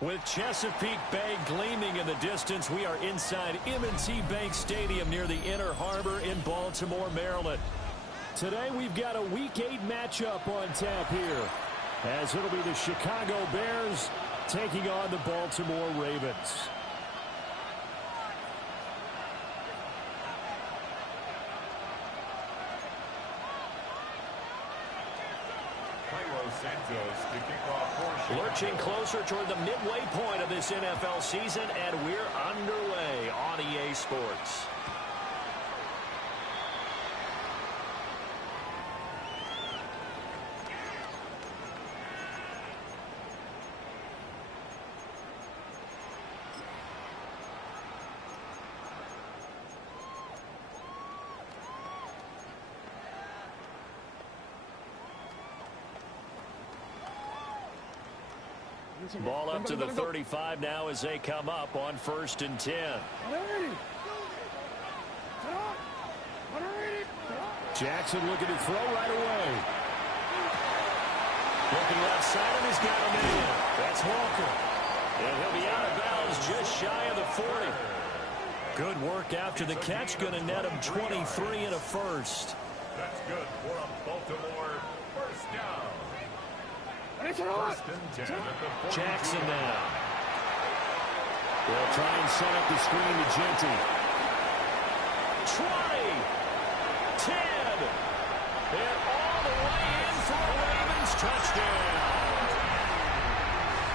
With Chesapeake Bay gleaming in the distance, we are inside M&T Bank Stadium near the Inner Harbor in Baltimore, Maryland. Today we've got a Week 8 matchup on tap here, as it'll be the Chicago Bears taking on the Baltimore Ravens. Lurching closer toward the midway point of this NFL season, and we're underway on EA Sports. Ball up to the 35 now as they come up on 1st and 10. Jackson looking to throw right away. Looking left side, and he's got him in. That's Walker. And he'll be out of bounds just shy of the 40. Good work after the catch. Going to net him 23 and a first. That's good for a Baltimore first down. Jackson now. They'll try and set up the screen to Genty. 20, 10, and all the way in for a Ravens touchdown.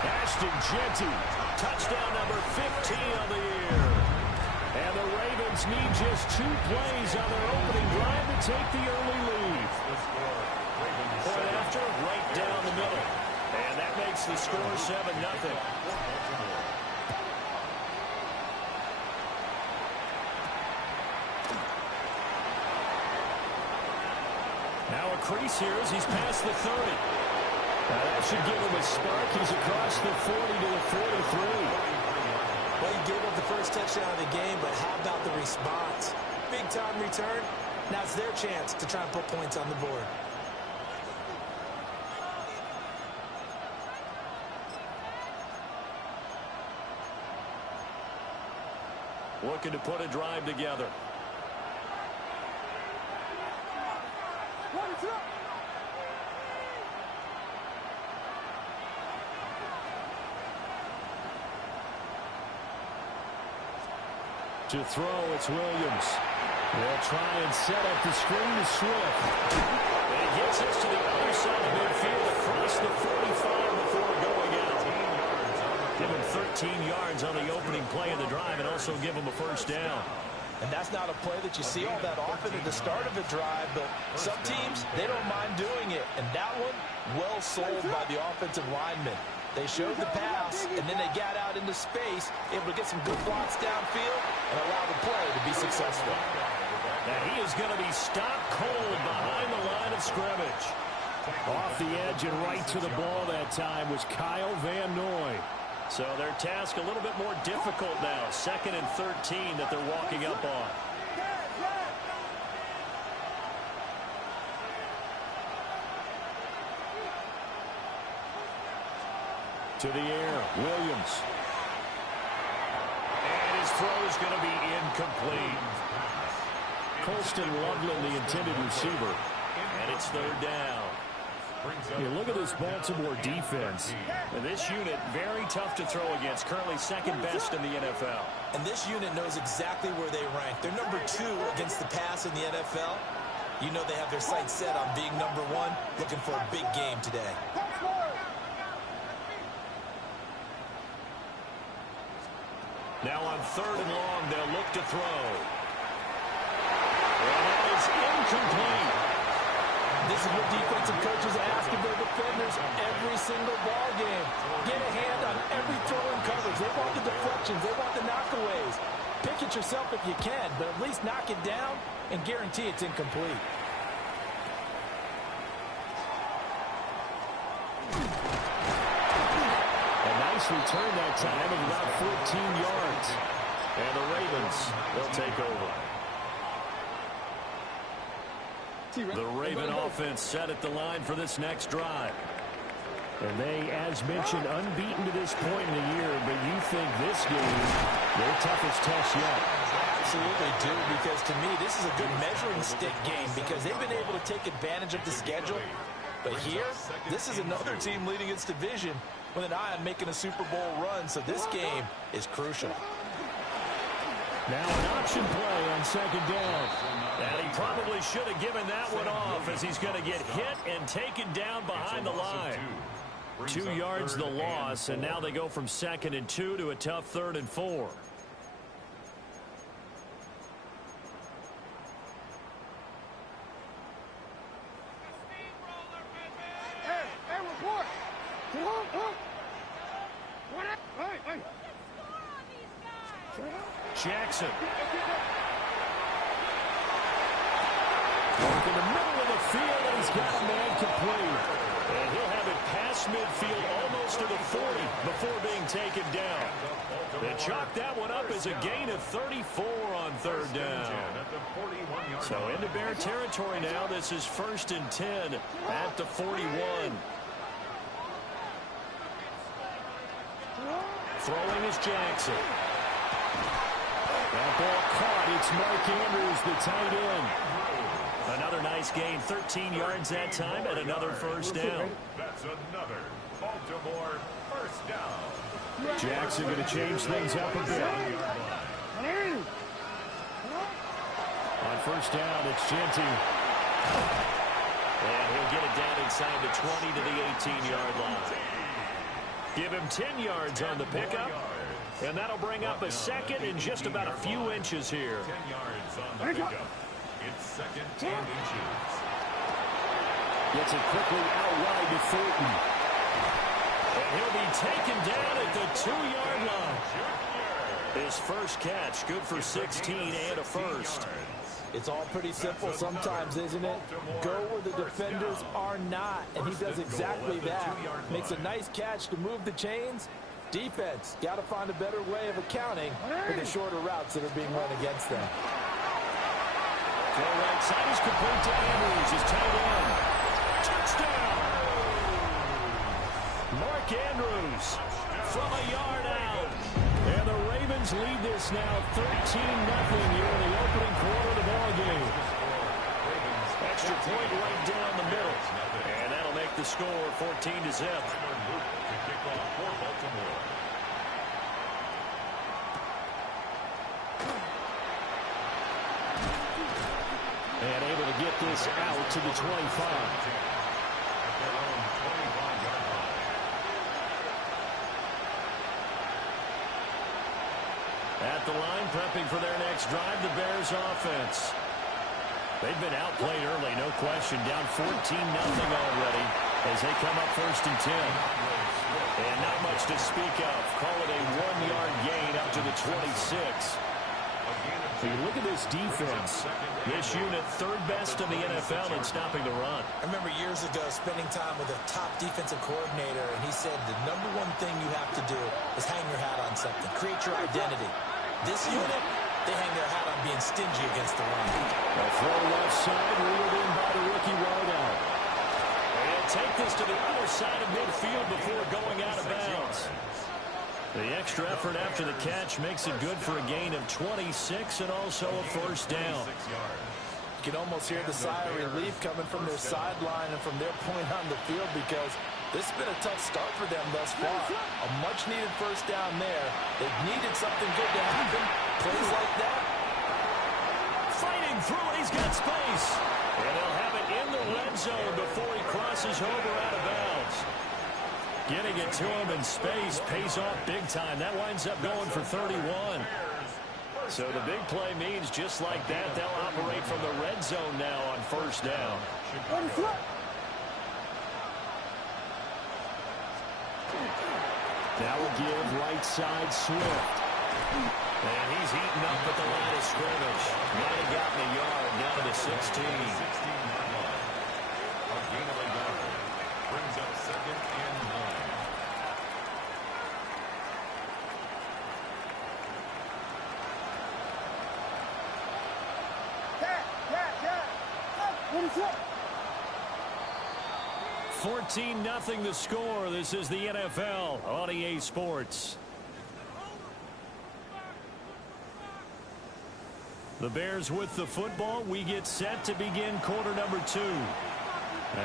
Ashton Genty, touchdown number 15 on the year. And the Ravens need just 2 plays on their opening drive to take the early lead. Point after, right down the middle. And that makes the score 7-0. Now a crease here as he's past the 30. Now that should give him a spark. He's across the 40 to the 43. Well, he gave up the first touchdown of the game, but how about the response? Big-time return. Now it's their chance to try and put points on the board. Looking to put a drive together. To throw, it's Williams. They'll try and set up the screen to Swift. And he gets us to the other side of midfield across the 45 before going out. Give him 13 yards on the opening play of the drive and also give him a first down. And that's not a play that you see all that often at the start of a drive, but some teams, they don't mind doing it. And that one, well sold by the offensive lineman. They showed the pass, and then they got out into space, able to get some good blocks downfield and allow the play to be successful. Now he is going to be stopped cold behind the line of scrimmage. Off the edge and right to the ball that time was Kyle Van Noy. So their task a little bit more difficult now. 2nd and 13 that they're walking up on. To the air, Williams. And his throw is going to be incomplete. Colston Loveland, the intended receiver. And it's 3rd down. Yeah, look at this Baltimore defense. And this unit, very tough to throw against. Currently 2nd best in the NFL. And this unit knows exactly where they rank. They're number 2 against the pass in the NFL. You know they have their sights set on being number 1, looking for a big game today. Now on 3rd and long, they'll look to throw. And that is incomplete. This is what defensive coaches ask of their defenders every single ball game. Get a hand on every throw in coverage. They want the deflections. They want the knockaways. Pick it yourself if you can, but at least knock it down and guarantee it's incomplete. A nice return that time of about 14 yards. And the Ravens, they'll take over. The Raven offense set at the line for this next drive. And they, as mentioned, unbeaten to this point in the year, but you think this game, their toughest test yet. I absolutely do, because to me, this is a good measuring stick game because they've been able to take advantage of the schedule. But here, this is another team leading its division with an eye on making a Super Bowl run, so this game is crucial. Now an option play on second down. And he probably should have given that one off as he's going to get hit and taken down behind the line. 2 yards the loss, and now they go from 2nd and 2 to a tough 3rd and 4. Jackson. Work in the middle of the field, and he's got a man complete. And he'll have it past midfield almost to the 40 before being taken down. They chalk that one up as a gain of 34 on 3rd down. So into Bear territory now. This is 1st and 10 at the 41. Throwing is Jackson. That ball caught. It's Mark Andrews, the tight end. Another nice gain, 13 yards that time, and another 1st down. That's another Baltimore 1st down. Jackson going to change things up a bit. On 1st down, it's Genty. And he'll get it down inside the 20 to the 18-yard line. Give him 10 yards on the pickup. And that'll bring up a 2nd and just about a few inches here. 10 yards on the pickup. It's 2nd and inches. Gets it quickly out wide to Thornton. And he'll be taken down at the 2-yard line. His first catch, good for 16 and a 1st. It's all pretty simple sometimes, isn't it? Go where the defenders are not, and he does exactly that. Makes a nice catch to move the chains. Defense, got to find a better way of accounting for the shorter routes that are being run against them. Go right side is complete to Andrews, his tight end. Touchdown! Mark Andrews from a yard out. And the Ravens lead this now 13-0 here in the opening quarter of the ballgame. Extra point right down the middle. And that'll make the score 14-0. And able to get this out to the 25. At the line, prepping for their next drive, the Bears offense. They've been outplayed early, no question. Down 14-0 already as they come up 1st and 10. And not much to speak of. Call it a 1-yard gain up to the 26. So you look at this defense. This unit, 3rd best in the NFL in stopping the run. I remember years ago spending time with a top defensive coordinator, and he said the #1 thing you have to do is hang your hat on something. Create your identity. This unit, they hang their hat on being stingy against the run. A throw left side, reeled in by the rookie wideout. And take this to the other side of midfield before going out of bounds. The extra effort after the catch makes it good for a gain of 26 and also a 1st down. You can almost hear the sigh of relief coming from their sideline and from their point on the field because this has been a tough start for them thus far. A much-needed 1st down there. They've needed something good to happen. Plays like that. Fighting through it, he's got space. And they'll have it in the red zone before he crosses over out of bounds. Getting it to him in space pays off big time. That winds up going for 31. So the big play means just like that, they'll operate from the red zone now on 1st down. That will give right side Swift. And he's eaten up at the line of scrimmage. Might have gotten a yard down to the 16. Brings up 2nd and 9. 14-0 the score. This is the NFL on EA Sports. The Bears with the football. We get set to begin quarter number 2.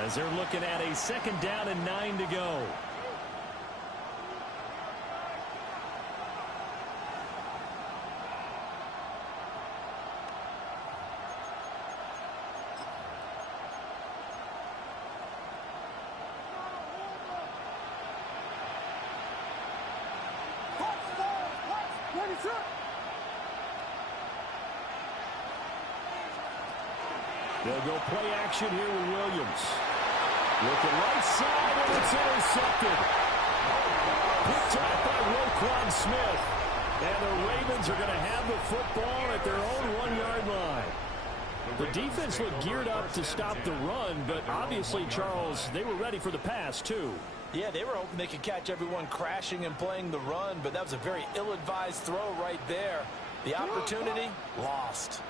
As they're looking at a 2nd down and 9 to go. They'll go play action here with Williams. Looking right side, and it's intercepted. Picked up by Roquan Smith. And the Ravens are going to have the football at their own 1-yard line. The defense looked geared up to stop the run, but obviously, Charles, they were ready for the pass, too. Yeah, they were hoping they could catch everyone crashing and playing the run, but that was a very ill-advised throw right there. The opportunity, lost.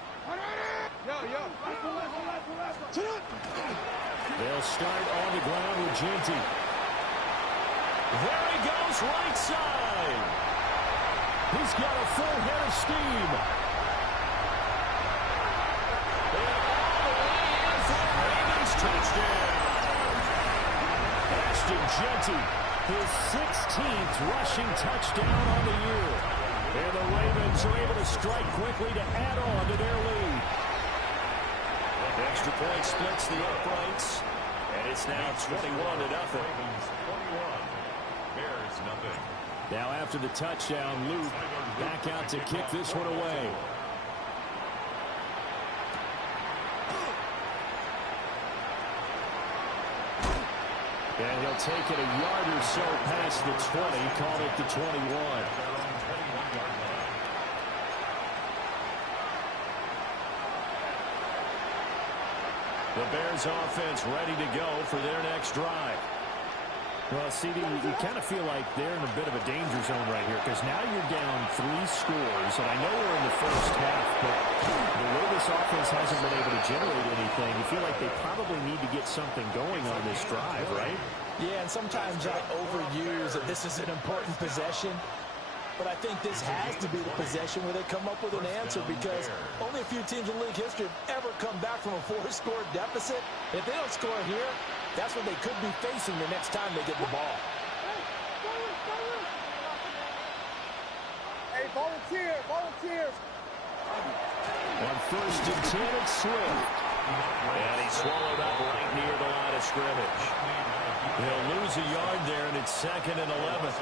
They'll start on the ground with Genty. There he goes, right side. He's got a full head of steam. And all the way in for the Ravens touchdown. Ashton Genty, his 16th rushing touchdown on the year. And the Ravens are able to strike quickly to add on to their lead. Extra point splits the uprights, and it's now 21-0. Bears nothing. Now after the touchdown, Luke back out to kick this one away. And he'll take it a yard or so past the 20, call it the 21. The Bears offense ready to go for their next drive. Well, CD, you kind of feel like they're in a bit of a danger zone right here because now you're down 3 scores, and I know we're in the first half, but the way this offense hasn't been able to generate anything, you feel like they probably need to get something going on this drive, right? Yeah, and sometimes I overuse that this is an important possession. But I think this has to be the possession where they come up with an answer because only a few teams in league history have ever come back from a 4-score deficit. If they don't score here, that's what they could be facing the next time they get the ball. Hey, volunteers. On 1st and 10, it's Swift. And he swallowed up right near the line of scrimmage. He'll lose a yard there, and it's 2nd and 11.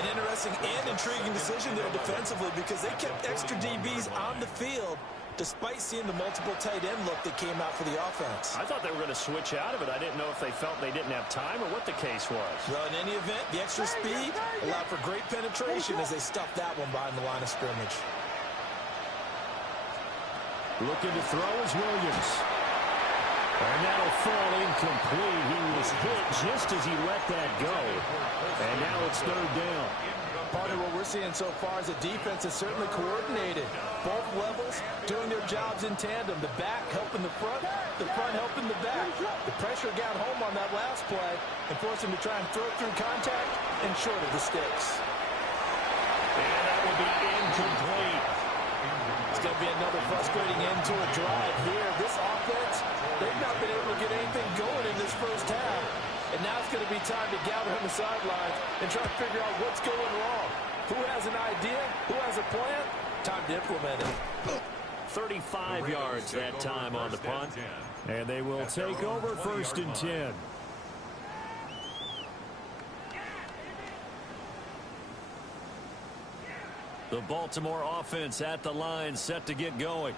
An interesting and intriguing decision there defensively because they kept extra DBs on the field despite seeing the multiple tight end look that came out for the offense. I thought they were going to switch out of it. I didn't know if they felt they didn't have time or what the case was. Well, in any event, the extra speed allowed for great penetration as they stuffed that one behind the line of scrimmage. Looking to throw is Williams. And that'll fall incomplete. He was hit just as he let that go. And now it's 3rd down. Part of what we're seeing so far is the defense is certainly coordinated. Both levels doing their jobs in tandem. The back helping the front helping the back. The pressure got home on that last play and forced him to try and throw through contact and short of the sticks. And that will be incomplete. It's going to be another frustrating end to a drive here. This offense, they've not been able to get anything going in this first half. And now it's going to be time to gather on the sidelines and try to figure out what's going wrong. Who has an idea? Who has a plan? Time to implement it. 35 yards that time on the punt. And they will take over 1st and 10. The Baltimore offense at the line, set to get going.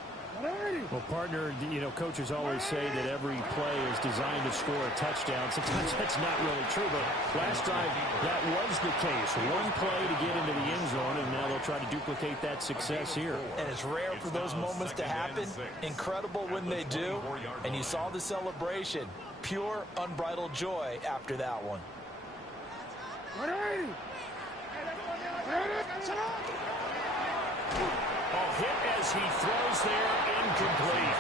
Well, partner, coaches always say that every play is designed to score a touchdown. Sometimes that's not really true, but last drive, that was the case. One play to get into the end zone, and now they'll try to duplicate that success here. And it's rare for those moments to happen. Incredible when they do. And you saw the celebration. Pure, unbridled joy after that one. Hit as he throws there, incomplete.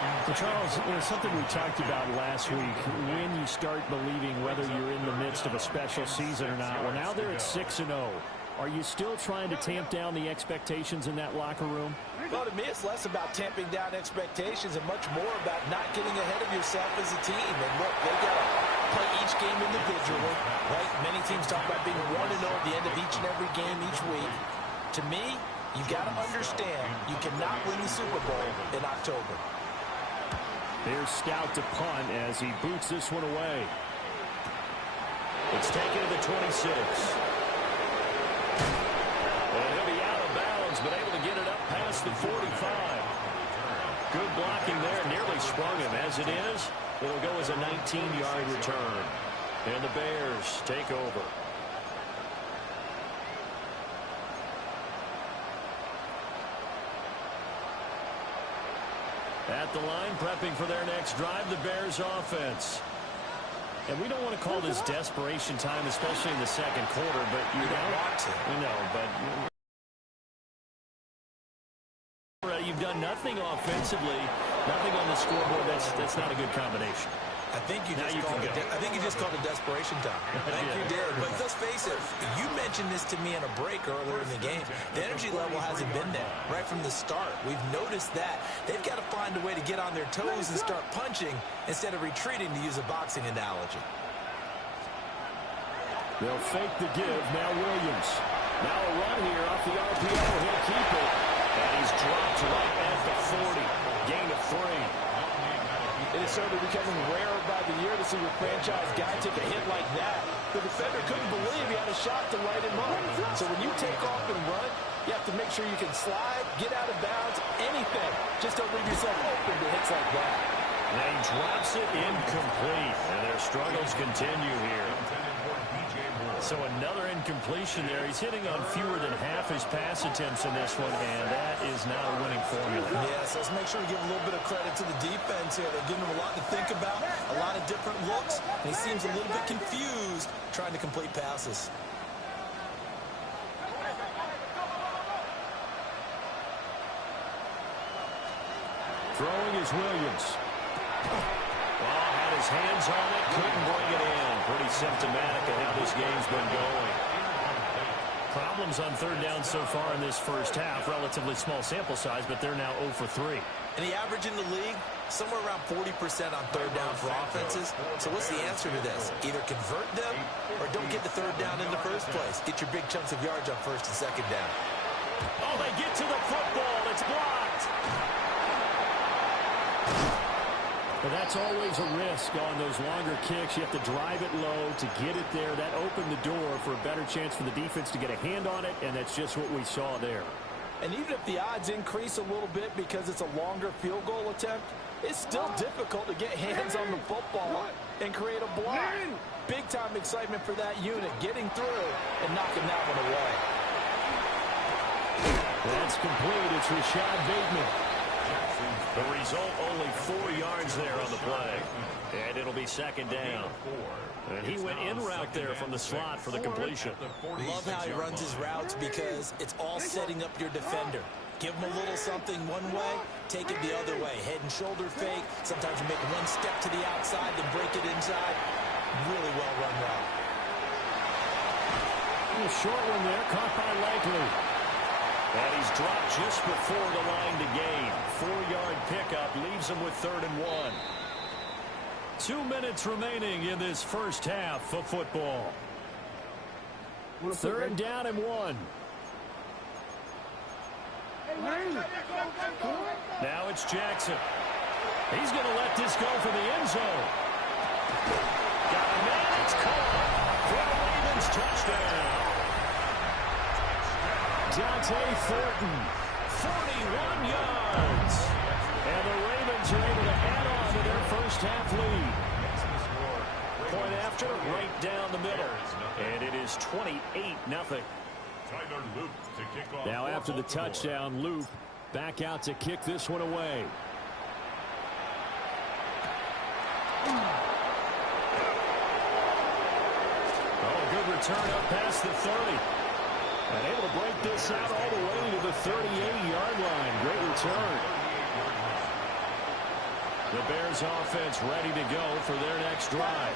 Well, Charles, something we talked about last week, when you start believing whether you're in the midst of a special season or not. Well, now they're at 6-0. Are you still trying to tamp down the expectations in that locker room? Well, to me, it's less about tamping down expectations and much more about not getting ahead of yourself as a team. And look, they've got to play each game individually, right? Many teams talk about being 1-0 at the end of each and every game each week. To me, you've got to understand you cannot win the Super Bowl in October. Here's Stout to punt as he boots this one away. It's taken to the 26. And he'll be out of bounds, but able to get it up past the 45. Good blocking there, nearly sprung him. As it is, it'll go as a 19-yard return. And the Bears take over. At the line, prepping for their next drive, the Bears offense. And we don't want to call this desperation time, especially in the second quarter, but you don't want to. No, but you've done nothing offensively, nothing on the scoreboard. That's not a good combination. I think you just called it desperation time. Thank you, Derek. But let's face it, you mentioned this to me in a break earlier in the game. The energy level hasn't been there right from the start. We've noticed that. They've got to find a way to get on their toes and start punching instead of retreating, to use a boxing analogy. They'll fake the give. Now Williams. Now a run here off the RPO. He'll keep it. And he's dropped right at the 40. Gain of 3. It is certainly becoming rarer by the year to see your franchise guy take a hit like that. The defender couldn't believe he had a shot to light him up. So when you take off and run, you have to make sure you can slide, get out of bounds, anything. Just don't leave yourself open to hits like that. And he drops it incomplete. And their struggles continue here. So another incompletion there. He's hitting on fewer than half his pass attempts in this one, and that is not a winning formula. Yes, let's make sure we give a little bit of credit to the defense here. They're giving him a lot to think about, a lot of different looks, and he seems a little bit confused trying to complete passes. Throwing is Williams. Had his hands on it, couldn't bring it in. Pretty symptomatic of how this game's been going. Problems on third down so far in this first half. Relatively small sample size, but they're now 0 for 3. And the average in the league, somewhere around 40% on third down for offenses. So what's the answer to this? Either convert them or don't get the third down in the first place. Get your big chunks of yards on first and second down. Oh, they get to the football. It's blocked. But that's always a risk on those longer kicks. You have to drive it low to get it there. That opened the door for a better chance for the defense to get a hand on it, and that's just what we saw there. And even if the odds increase a little bit because it's a longer field goal attempt, it's still difficult to get hands on the football and create a block. Big-time excitement for that unit, getting through and knocking that one away. That's complete. It's Rashad Bateman. The result, only 4 yards there on the play. And it'll be second down. And he went in route there from the slot for the completion. Love how he runs his routes because it's all setting up your defender. Give him a little something one way, take it the other way. Head and shoulder fake. Sometimes you make one step to the outside, then break it inside. Really well run route. A short one there, caught by Likely. And he's dropped just before the line to gain. 4-yard pickup leaves him with 3rd and 1. 2 minutes remaining in this first half of football. 3rd down and 1. Now it's Jackson. He's going to let this go for the end zone. Got a man, it's caught for the Ravens touchdown. Dante Thornton, 41 yards. And the Ravens are able to add on to their first half lead. Point after, right down the middle. And it is 28-0. Now after the touchdown, Loop back out to kick this one away. Oh, good return up past the 30. And able to break this out all the way to the 38-yard line. Great return. The Bears offense ready to go for their next drive.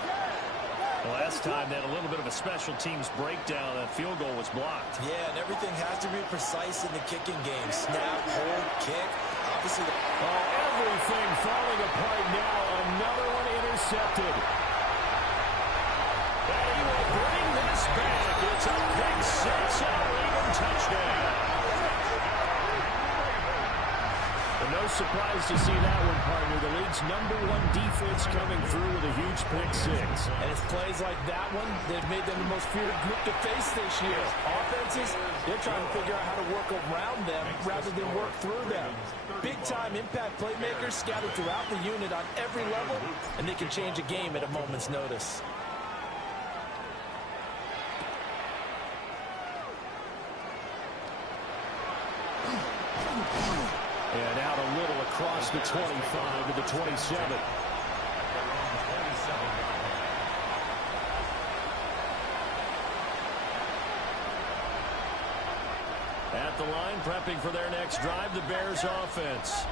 Last time they had a little bit of a special teams breakdown. That field goal was blocked. Yeah, and everything has to be precise in the kicking game. Snap, hold, kick. Obviously, everything falling apart now. Another one intercepted. And he will bring this back. It's a pick six and a Raven touchdown. And no surprise to see that one, partner. The league's #1 defense coming through with a huge pick six. And it's plays like that one that made them the most feared group to face this year. Offenses, they're trying to figure out how to work around them rather than work through them. Big-time impact playmakers scattered throughout the unit on every level, and they can change a game at a moment's notice. And out a little across the 25 to the 27. At the line, prepping for their next drive, the Bears offense.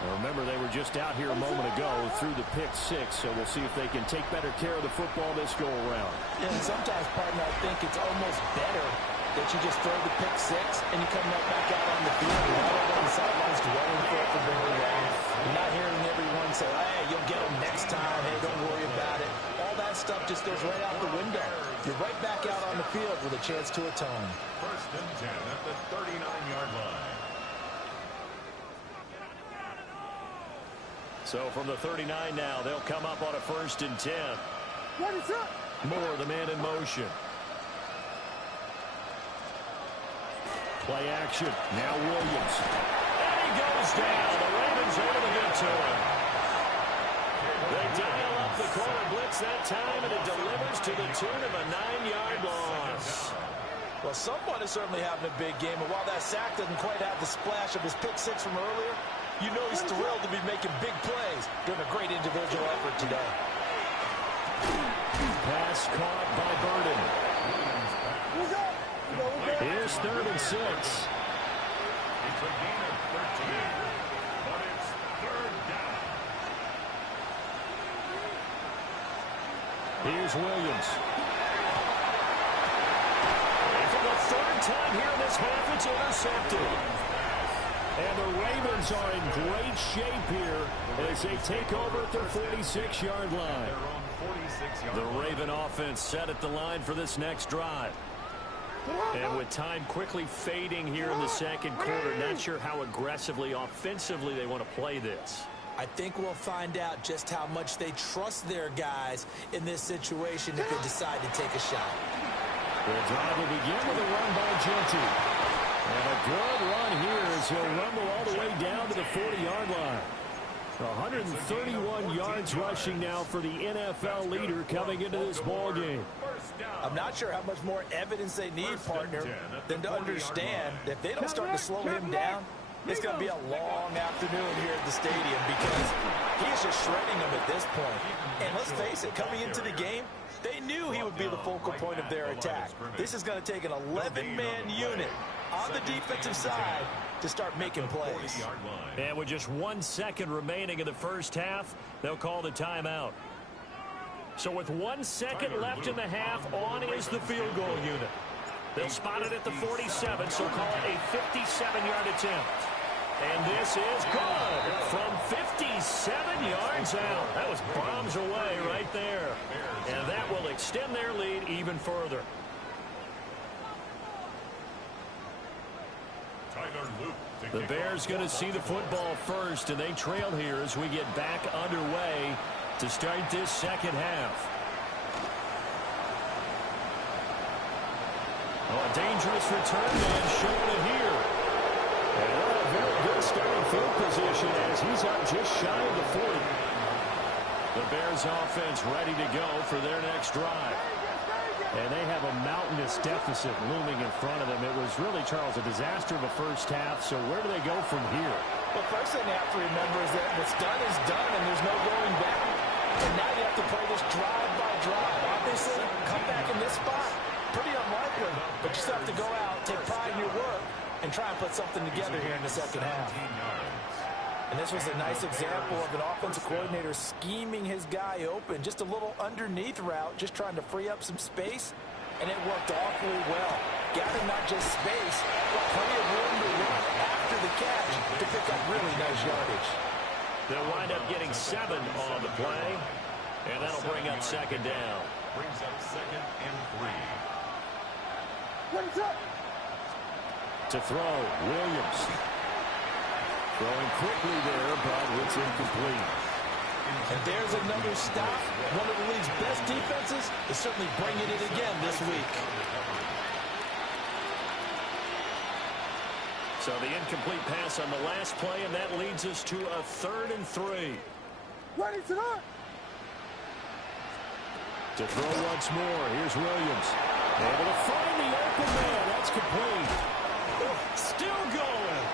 Now remember, they were just out here a moment ago through the pick six, so we'll see if they can take better care of the football this go-around. And sometimes, partner, I think it's almost better that you just throw the pick six and you come right back out on the field. You're not over on the sidelines dwelling for it for very long. You're not hearing everyone say, hey, you'll get them next time. Hey, don't worry about it. All that stuff just goes right out the window. You're right back out on the field with a chance to atone. 1st and 10 at the 39-yard line. So from the 39 now, they'll come up on a 1st and 10. Moore, the man in motion. Play action. Now Williams. And he goes down. The Ravens able to get to him. They dial up the corner blitz that time, and it delivers to the tune of a 9-yard loss. Well, someone is certainly having a big game, and while that sack doesn't quite have the splash of his pick six from earlier, you know he's thrilled to be making big plays during a great individual effort today. Pass caught by Burden. Here's 3rd and 6. It's a gain of 13, but it's 3rd down. Here's Williams. And for the 3rd time here in this half, it's intercepted. And the Ravens are in great shape here as they take over at their 46-yard line. The Raven offense set at the line for this next drive. And with time quickly fading here in the 2nd quarter, not sure how aggressively, offensively they want to play this. I think we'll find out just how much they trust their guys in this situation if they decide to take a shot. The drive will begin with a run by Genty. And a good run here as he'll rumble all the way down to the 40-yard line. 131 yards rushing now for the NFL leader coming into this ball game. I'm not sure how much more evidence they need, partner, than to understand that if they don't start to slow him down, it's going to be a long afternoon here at the stadium because he is just shredding them at this point. And let's face it, coming into the game, they knew he would be the focal point of their attack. This is going to take an 11-man unit on the defensive side to start making plays. And with just 1 second remaining in the first half, they'll call the timeout. So with 1 second left in the half, on is the field goal unit. They'll spot it at the 47, so call it a 57-yard attempt. And this is good from 57 yards out. That was bombs away right there. And that will extend their lead even further. The Bears going to see the football first, and they trail here as we get back underway to start this 2nd half. Oh, a dangerous return man showing it here. And a very good starting field position as he's out just shy of the 40. The Bears offense ready to go for their next drive. And they have a mountainous deficit looming in front of them. It was really, Charles, a disaster of a first half. So where do they go from here? Well, first thing they have to remember is that what's done is done, and there's no going back. And now you have to play this drive by drive. Obviously, come back in this spot, pretty unlikely. But you still have to go out, take pride in your work, and try and put something together here in the second half. And this was a nice example of an offensive coordinator scheming his guy open. Just a little underneath route, just trying to free up some space, and it worked awfully well. Gathered not just space, but plenty of room to run after the catch to pick up really nice yardage. They'll wind up getting 7 on the play, and that'll bring up second down. Brings up 2nd and 3. To throw, Williams. Throwing quickly there, but it's incomplete. And there's another stop. One of the league's best defenses is certainly bringing it again this week. So the incomplete pass on the last play, and that leads us to a 3rd and 3. To throw once more, here's Williams. Able to find the open man. That's complete. Still going.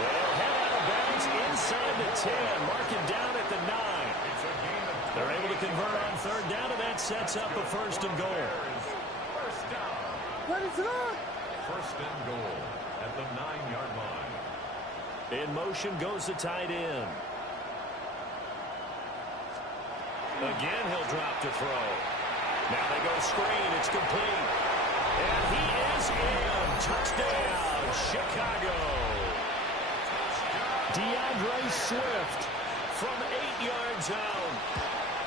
They'll head out of bounds inside the 10. Mark it down at the 9. They're able to convert on 3rd down, and that sets up a 1st and goal. First down. 1st and goal at the 9-yard line. In motion goes the tight end. Again, he'll drop to throw. Now they go screen. It's complete. And he is in. Touchdown, Chicago. DeAndre Swift from 8 yards out.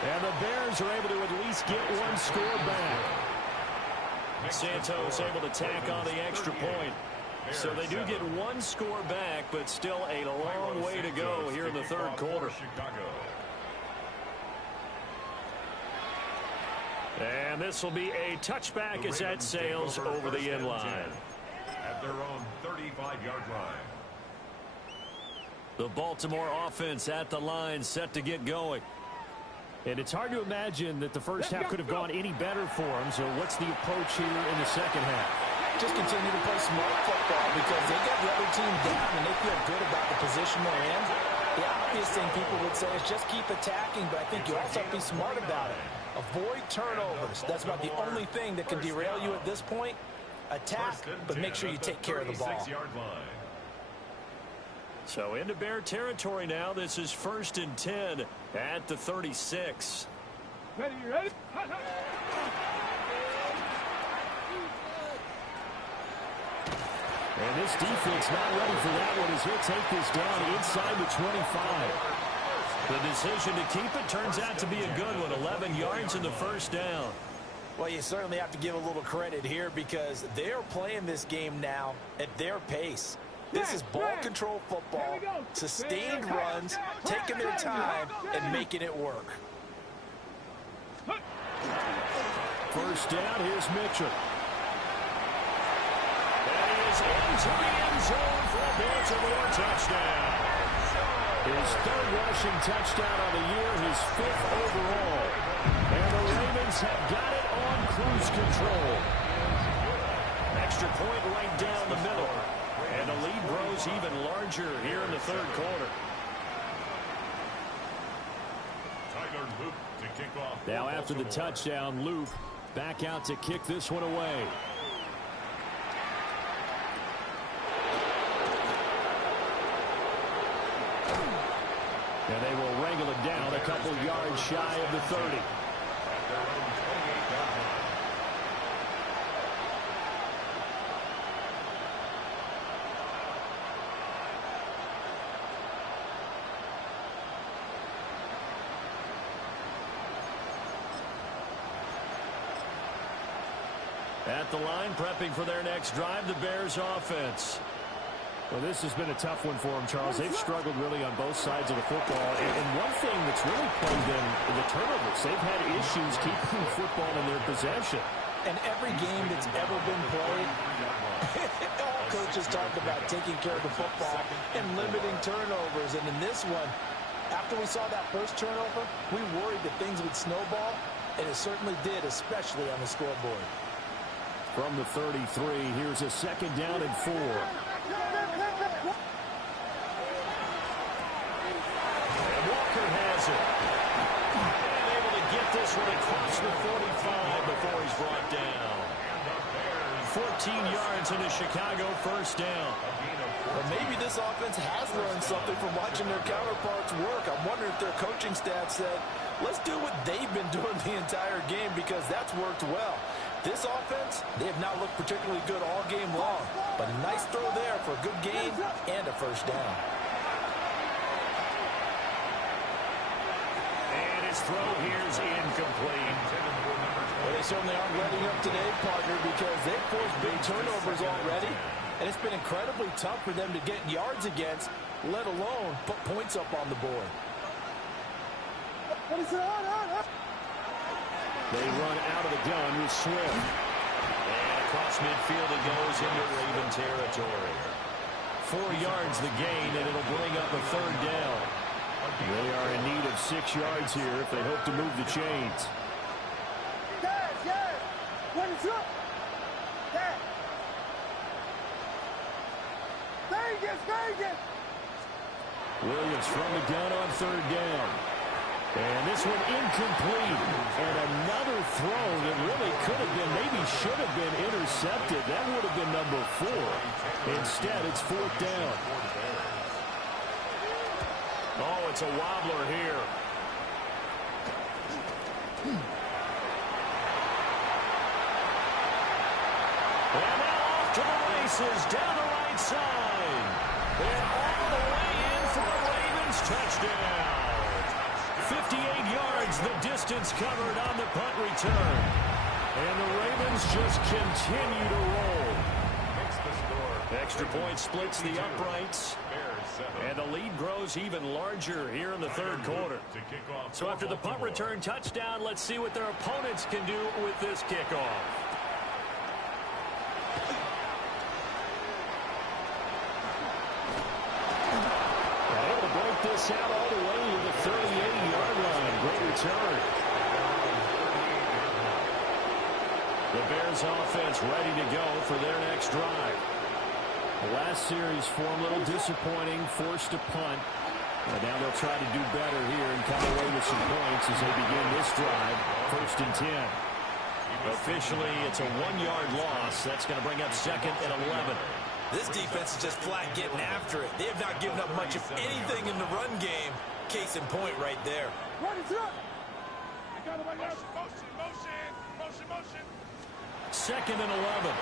And the Bears are able to at least get one score back. Santos able to tack on the extra point. So they do get one score back, but still a long way to go here in the 3rd quarter. And this will be a touchback as that sails over the end line. At their own 35-yard line. The Baltimore offense at the line, set to get going. And it's hard to imagine that the first half could have gone any better for them. So what's the approach here in the second half? Just continue to play smart football because they got the other team down and they feel good about the position they're in. The obvious thing people would say is just keep attacking, but I think you also have to be smart about it. Avoid turnovers. That's about the only thing that can derail you at this point. Attack, but make sure you take care of the ball. So into Bear territory now. This is 1st and 10 at the 36. Ready, you ready? And this defense not ready for that one as he'll take this down inside the 25. The decision to keep it turns out to be a good one. 11 yards in the 1st down. Well, you certainly have to give a little credit here because they're playing this game now at their pace. This is ball control football, sustained runs, taking their time, and making it work. 1st down, here's Mitchell. And he is into the end zone for a Baltimore touchdown. His 3rd rushing touchdown of the year, his 5th overall. And the Ravens have got it on cruise control. Extra point right down the middle. And the lead grows even larger here in the 3rd quarter. Tyler Luke to kick off. Now after the touchdown, Luke back out to kick this one away. And they will wrangle it down a couple yards shy of the 30. At the line, prepping for their next drive, the Bears offense. Well, this has been a tough one for them, Charles. They've struggled really on both sides of the football. And one thing that's really plagued them in the turnovers, they've had issues keeping the football in their possession. And every game that's ever been played, all coaches talk about taking care of the football and limiting turnovers. And in this one, after we saw that first turnover, we worried that things would snowball, and it certainly did, especially on the scoreboard. From the 33, here's a 2nd down and 4. And Walker has it. And able to get this one across the 45 before he's brought down. 14 yards into Chicago, 1st down. But maybe this offense has learned something from watching their counterparts work. I'm wondering if their coaching staff said, let's do what they've been doing the entire game because that's worked well. This offense, they have not looked particularly good all game long. But a nice throw there for a good gain and a first down. And his throw here's incomplete. Well, they certainly aren't letting up today, partner, because they've forced big turnovers already. And it's been incredibly tough for them to get yards against, let alone put points up on the board. They run out of the gun with Swift. And across midfield it goes into Raven territory. 4 yards the gain, and it'll bring up a third down. They are in need of 6 yards here if they hope to move the chains. What is up? Dad. Vegas. Williams from the gun on third down. And this one incomplete. And another throw that really could have been, maybe should have been intercepted. That would have been number 4. Instead, it's fourth down. Oh, it's a wobbler here. And now off to the races down the right side. And all the way in for a Ravens touchdown. 58 yards the distance covered on the punt return. And the Ravens just continue to roll. Extra point splits the uprights. And the lead grows even larger here in the third quarter. So after the punt return touchdown, let's see what their opponents can do with this kickoff. This out all the way to the 38-yard line. Great return. The Bears offense ready to go for their next drive. The last series for them a little disappointing, forced to punt. And now they'll try to do better here and come away with some points as they begin this drive. 1st and 10. Officially, it's a 1-yard loss. That's going to bring up 2nd and 11. This defense is just flat getting after it. They have not given up much of anything in the run game. Case in point right there. What is up? Motion. 2nd and 11.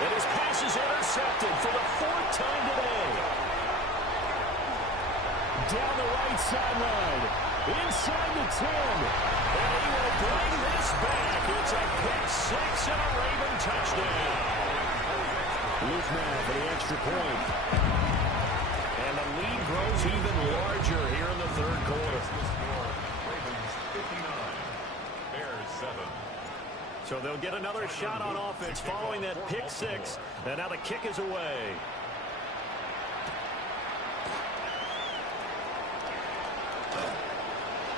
And his pass is intercepted for the 4th time today. Down the right sideline. Inside the 10. And he will bring this back. It's a pick 6 and a Raven touchdown. Luke now for the extra point. And the lead grows even larger here in the third quarter. Ravens 59, Bears 7. So they'll get another shot on offense following that pick 6. And now the kick is away.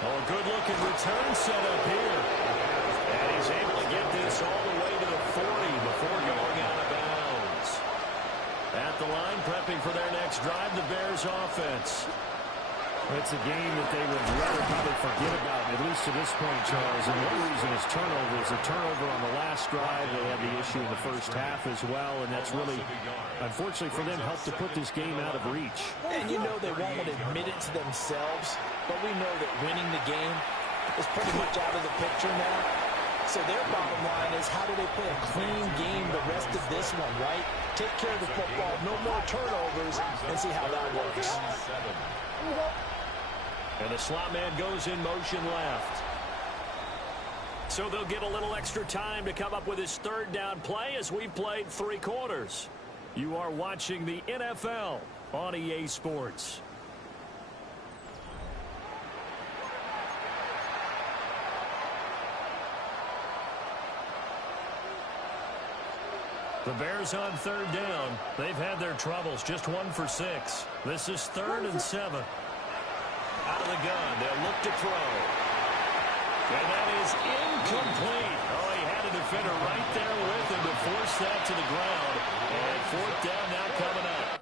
Oh, a good-looking return set up here. And he's able to get this all the way to the 40 before going out of bounds. At the line, prepping for their next drive, the Bears offense. It's a game that they would rather probably forget about, at least to this point, Charles. And one reason is turnovers. A turnover on the last drive. They had the issue in the first half as well, and that's really, unfortunately for them, helped to put this game out of reach. And you know they won't admit it to themselves, but we know that winning the game is pretty much out of the picture now. So their bottom line is, how do they play a clean game the rest of this one, right? Take care of the football, no more turnovers, and see how that works. And the slot man goes in motion left. So they'll get a little extra time to come up with his third down play as we've played 3 quarters. You are watching the NFL on EA Sports. The Bears on third down. They've had their troubles, just 1 for 6. This is 3rd and 7. Out of the gun, they'll look to throw. And that is incomplete. Oh, he had a defender right there with him to force that to the ground. And 4th down now coming up.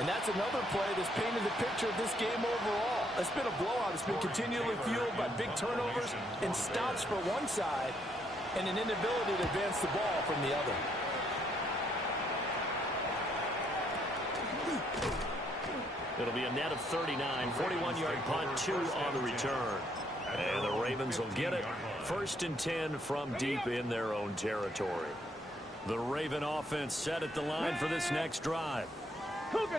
And that's another play that's painted the picture of this game overall. It's been a blowout. It's been continually fueled by big turnovers and stops for one side and an inability to advance the ball from the other. It'll be a net of 39, 41-yard punt, 2 on the return. And the Ravens will get it. 1st and 10 from deep in their own territory. The Raven offense set at the line for this next drive.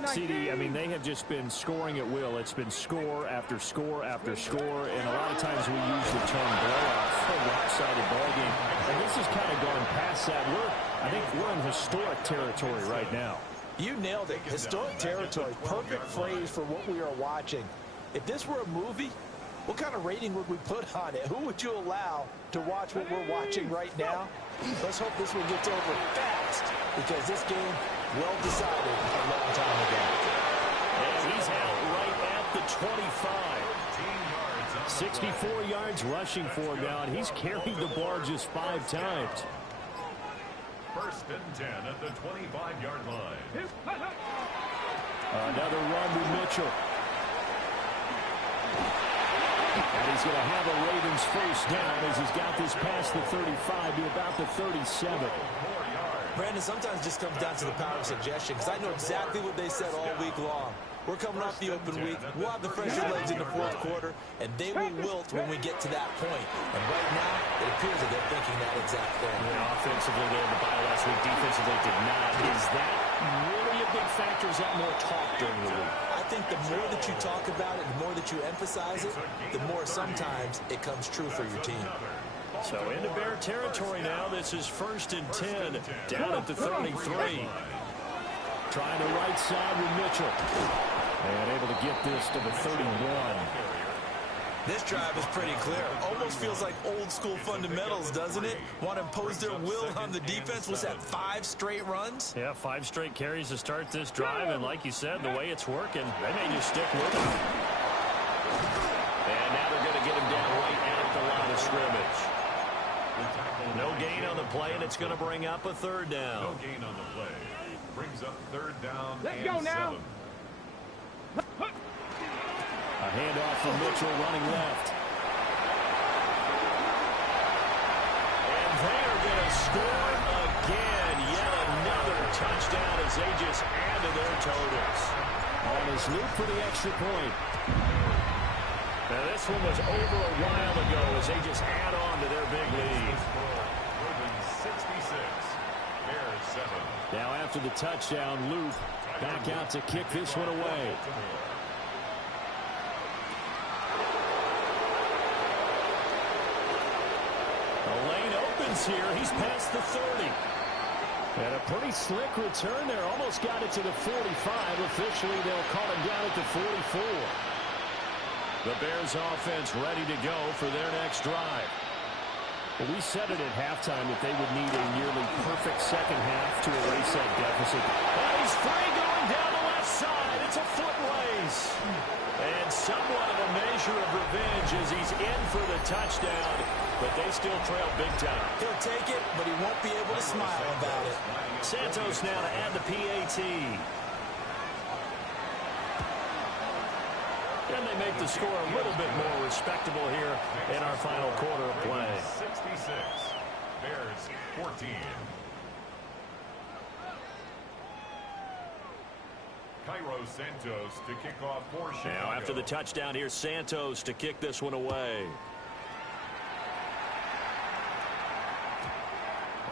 CD, I mean, they have just been scoring at will. It's been score after score after score, and a lot of times we use the term blowout for a lopsided ball game. And this has kind of gone past that. I think we're in historic territory right now. You nailed it. Historic territory. Perfect phrase for what we are watching. If this were a movie, what kind of rating would we put on it? Who would you allow to watch what we're watching right now? Let's hope this one gets over fast, because this game, well decided a long time ago. And he's out right at the 25. 64 yards rushing for him now, and he's carried the ball just 5 times. 1st and 10 at the 25-yard line. Another run with Mitchell. And he's going to have a Ravens first down as he's got this past the 35 to about the 37. Brandon, sometimes it just comes down to the power of suggestion, because I know exactly what they said all week long. We're coming off the open week. We'll have the fresher legs in the 4th quarter, and they will wilt when we get to that point. And right now, it appears that they're thinking that exact thing. Yeah, offensively, they had the bye last week. Defensively, did not. Is that really a big factor? Is that more talk during the week? I think the more that you talk about it, the more that you emphasize it, the more sometimes it comes true for your team. So into Bear territory now. This is 1st and 10 down at the 33. Trying the right side with Mitchell. And able to get this to the 31. This drive is pretty clear. Almost feels like old school fundamentals, doesn't it? Want to impose their will on the defense. Was that 5 straight runs? Yeah, 5 straight carries to start this drive. And like you said, the way it's working, they may just stick with it. And now they're going to get him down right at the line of scrimmage. No gain on the play, and it's going to bring up a 3rd down. No gain on the play. Brings up 3rd down. Let's go now. 7. A handoff from Mitchell running left. And they're going to score again. Yet another touchdown as they just add to their totals. On his loop for the extra point. Now this one was over a while ago as they just add on to their big lead. 66. Bears 7. Now after the touchdown, Loop back out to kick this one away. The lane opens here. He's past the 30. And a pretty slick return there. Almost got it to the 45. Officially, they'll call him down at the 44. The Bears offense ready to go for their next drive. Well, we said it at halftime that they would need a nearly perfect second half to erase that deficit. And he's free going down the left side. It's a foot race. And somewhat of a measure of revenge as he's in for the touchdown. But they still trail big time. He'll take it, but he won't be able to smile about it. Santos now to add the PAT. And they make the score a little bit more respectable here in our final quarter of play. 66. Bears 14. Cairo Santos to kick off for Chicago. Now after the touchdown, here's Santos to kick this one away.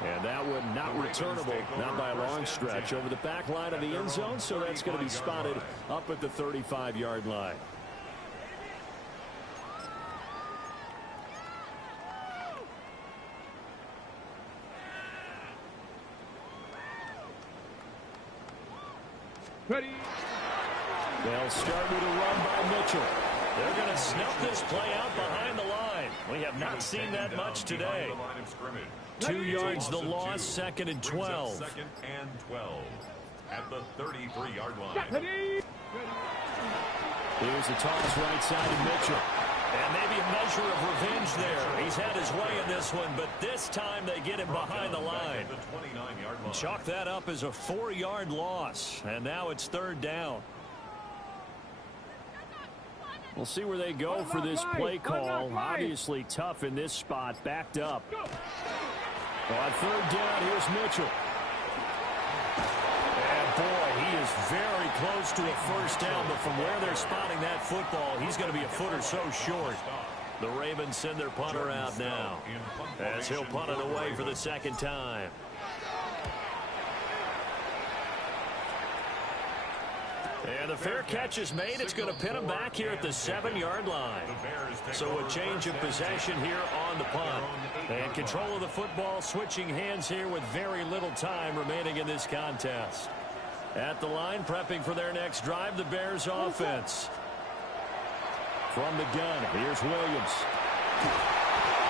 And that one not returnable, not by a long stretch, over the back line of the end zone, so that's going to be spotted up at the 35-yard line. Ready. They'll start with a run by Mitchell. They're going to snuff this play out behind the line. We have not seen that much today. 2 yards the loss, 2nd and 12. 2nd and 12 at the 33-yard line. Ready. Here's a toss right side to Mitchell. And maybe a measure of revenge there. He's had his way in this one, but this time they get him behind the line. Chalk that up as a 4-yard loss, and now it's 3rd down. We'll see where they go for this play call. Obviously tough in this spot, backed up. On 3rd down, here's Mitchell. And boy, he is very close to a first down, but from where they're spotting that football, he's going to be a foot or so short. The Ravens send their punter out now, as he'll punt it away for the 2nd time. And the fair catch is made. It's going to pin him back here at the 7-yard line. So a change of possession here on the punt. And control of the football switching hands here with very little time remaining in this contest. At the line, prepping for their next drive, the Bears offense. From the gun, here's Williams.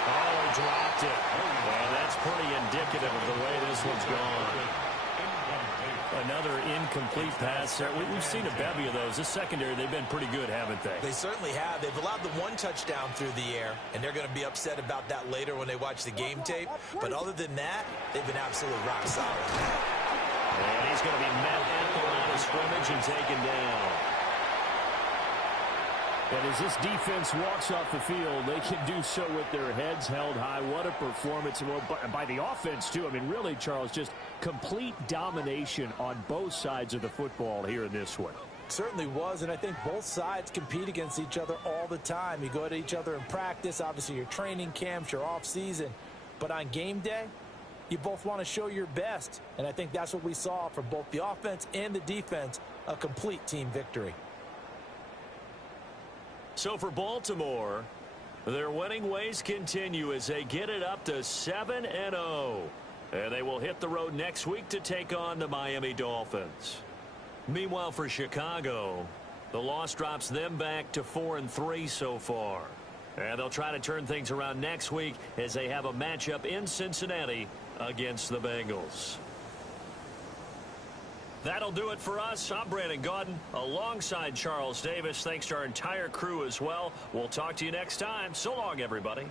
Oh, he dropped it. And that's pretty indicative of the way this one's gone. Another incomplete pass there. We've seen a bevy of those. This secondary, they've been pretty good, haven't they? They certainly have. They've allowed the 1 touchdown through the air, and they're going to be upset about that later when they watch the game tape. But other than that, they've been absolutely rock solid. And he's going to be met at the line of scrimmage and taken down. And as this defense walks off the field, they can do so with their heads held high. What a performance. Well, by the offense, too. I mean, really, Charles, just complete domination on both sides of the football here in this one. Certainly was, and I think both sides compete against each other all the time. You go at each other in practice, obviously your training camps, your off-season. But on game day, you both want to show your best. And I think that's what we saw from both the offense and the defense, a complete team victory. So for Baltimore, their winning ways continue as they get it up to 7-0. And they will hit the road next week to take on the Miami Dolphins. Meanwhile, for Chicago, the loss drops them back to 4-3 so far. And they'll try to turn things around next week as they have a matchup in Cincinnati against the Bengals. That'll do it for us. I'm Brandon Gaudin alongside Charles Davis. Thanks to our entire crew as well. We'll talk to you next time. So long, everybody.